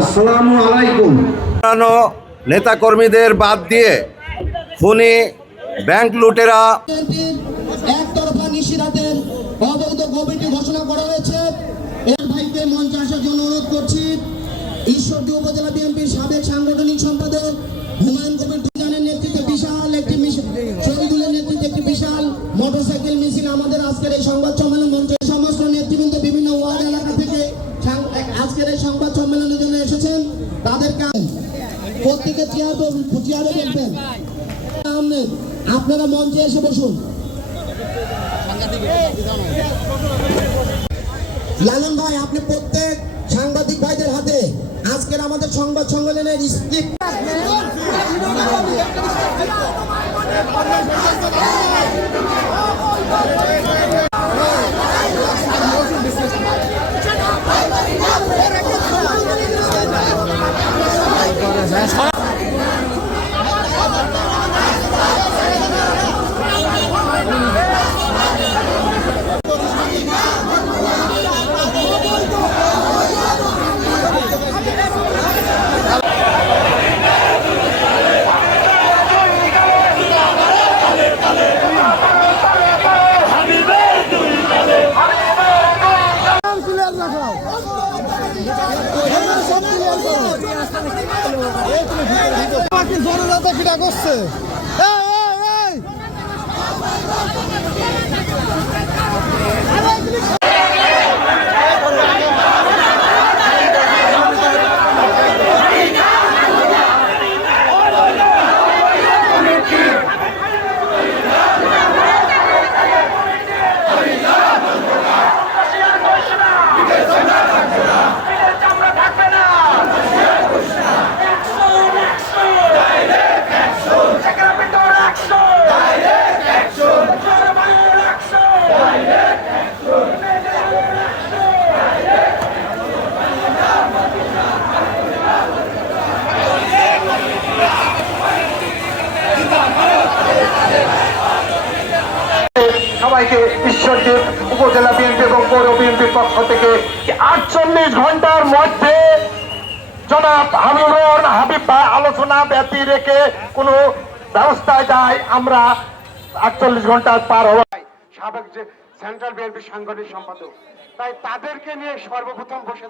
আসসালামু আলাইকুম। নেতা কর্মীদের বাদ দিয়ে খুনি ব্যাংক লুটেরা একতরফা নিশিরাতের অবৈধ কমিটি ঘোষণা করা হয়েছে। এর ভাইকে মঞ্চে আসার জন্য অনুরোধ করছি। ঈশ্বরদী উপজেলা বিএনপির সাবেক সাংগঠনিক সম্পাদক হুমায়ুন কবির দুজানের নেতৃত্বে বিশাল একটি শহীদুলের নেতৃত্বে একটি বিশাল মোটরসাইকেল মিছিল আমাদের আজকের এই সংবাদ সম্মেলন মঞ্চে সমস্ত নেতৃবৃন্দ বিভিন্ন ওয়ার্ড এলাকা থেকে আজকের এই সংবাদ সম্মেলনের জন্য এসেছেন। তাদেরকে প্রত্যেকে চেয়ারে দেখবেন। আপনারা মঞ্চে এসে বসুন। লালন ভাই, আপনি প্রত্যেক সাংবাদিক ভাইদের হাতে আজকের আমাদের সংবাদ সম্মেলনের স্ক্রিপ্ট জনতা কিটা করছে। সবাইকে ঈশ্বরদী উপজেলা বিএনপি এবং পৌর বিএনপির পক্ষ থেকে 48 ঘন্টার মধ্যে জনাব হাবিব ভাই আলোচনা ব্যতি রেখে কোনো ব্যবস্থায় যায় আমরা 48 ঘন্টার পার হওয়ায় সাবেক যে সেন্ট্রাল বিএনপি সাংগঠনিক সম্পাদক, তাই তাদেরকে নিয়ে সর্বপ্রথম বসে